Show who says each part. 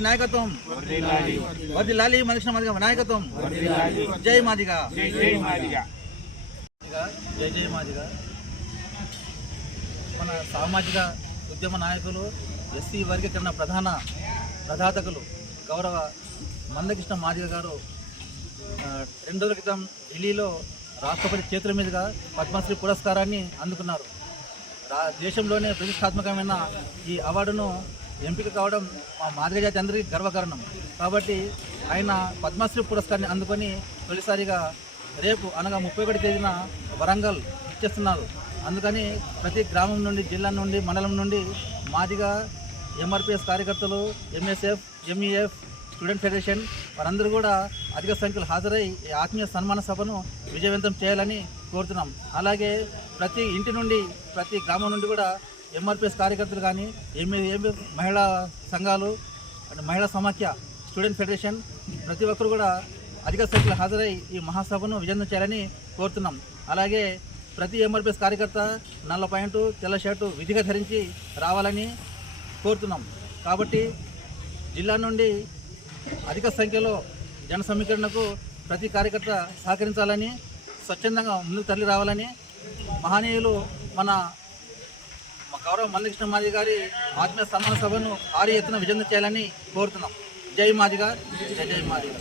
Speaker 1: నాయకత్వం. వద్ది లాలి మనిషి మాదిగ నాయకత్వం. జై మాదిగా. జై జై మాదిగా. మన సామాజిక ఉద్యమ నాయకులు ఎస్సీ వర్గీకరణ ప్రధాన ప్రధాతకులు గౌరవ మందకృష్ణ మాదిగ గారు రెండు రోజుల క్రితం ఢిల్లీలో రాష్ట్రపతి చేతుల మీదుగా పద్మశ్రీ పురస్కారాన్ని అందుకున్నారు. రా దేశంలోనే ప్రతిష్టాత్మకమైన ఈ అవార్డును ఎంపిక కావడం మా మాదిగ జాతి అందరికీ గర్వకారణం. కాబట్టి ఆయన పద్మశ్రీ పురస్కారాన్ని అందుకొని తొలిసారిగా రేపు అనగా ముప్పై ఒకటి తేదీన వరంగల్ ఇచ్చేస్తున్నారు. అందుకని ప్రతి గ్రామం నుండి జిల్లా నుండి మండలం నుండి మాదిగా ఎంఆర్పిఎస్ కార్యకర్తలు ఎంఎస్ఎఫ్ ఎంఈఎఫ్ స్టూడెంట్ ఫెడరేషన్ వారందరూ కూడా అధిక సంఖ్యలో హాజరై ఈ ఆత్మీయ సన్మాన సభను విజయవంతం చేయాలని కోరుతున్నాం. అలాగే ప్రతి ఇంటి నుండి ప్రతి గ్రామం నుండి కూడా ఎంఆర్పిఎస్ కార్యకర్తలు కానీ ఎంఏ ఎంఏ మహిళా సంఘాలు అంటే మహిళా సమాఖ్య స్టూడెంట్ ఫెడరేషన్ ప్రతి ఒక్కరు కూడా అధిక సంఖ్యలో హాజరై ఈ మహాసభను విజయం చేయాలని కోరుతున్నాం. అలాగే ప్రతి ఎంఆర్పిఎస్ కార్యకర్త నల్ల పాయింటు తెల్ల షర్టు విధిగా ధరించి రావాలని కోరుతున్నాం. కాబట్టి జిల్లా నుండి అధిక సంఖ్యలో జన సమీకరణకు ప్రతి కార్యకర్త సహకరించాలని స్వచ్ఛందంగా ముందుకు తరలి రావాలని మహనీయులు మన గౌరవ మందకృష్ణ మాది గారి ఆత్మీయ సన్మాన సభను భారీ ఎత్తున విజయం చేయాలని కోరుతున్నాం. జై మాదిగా జై జై మాదిగా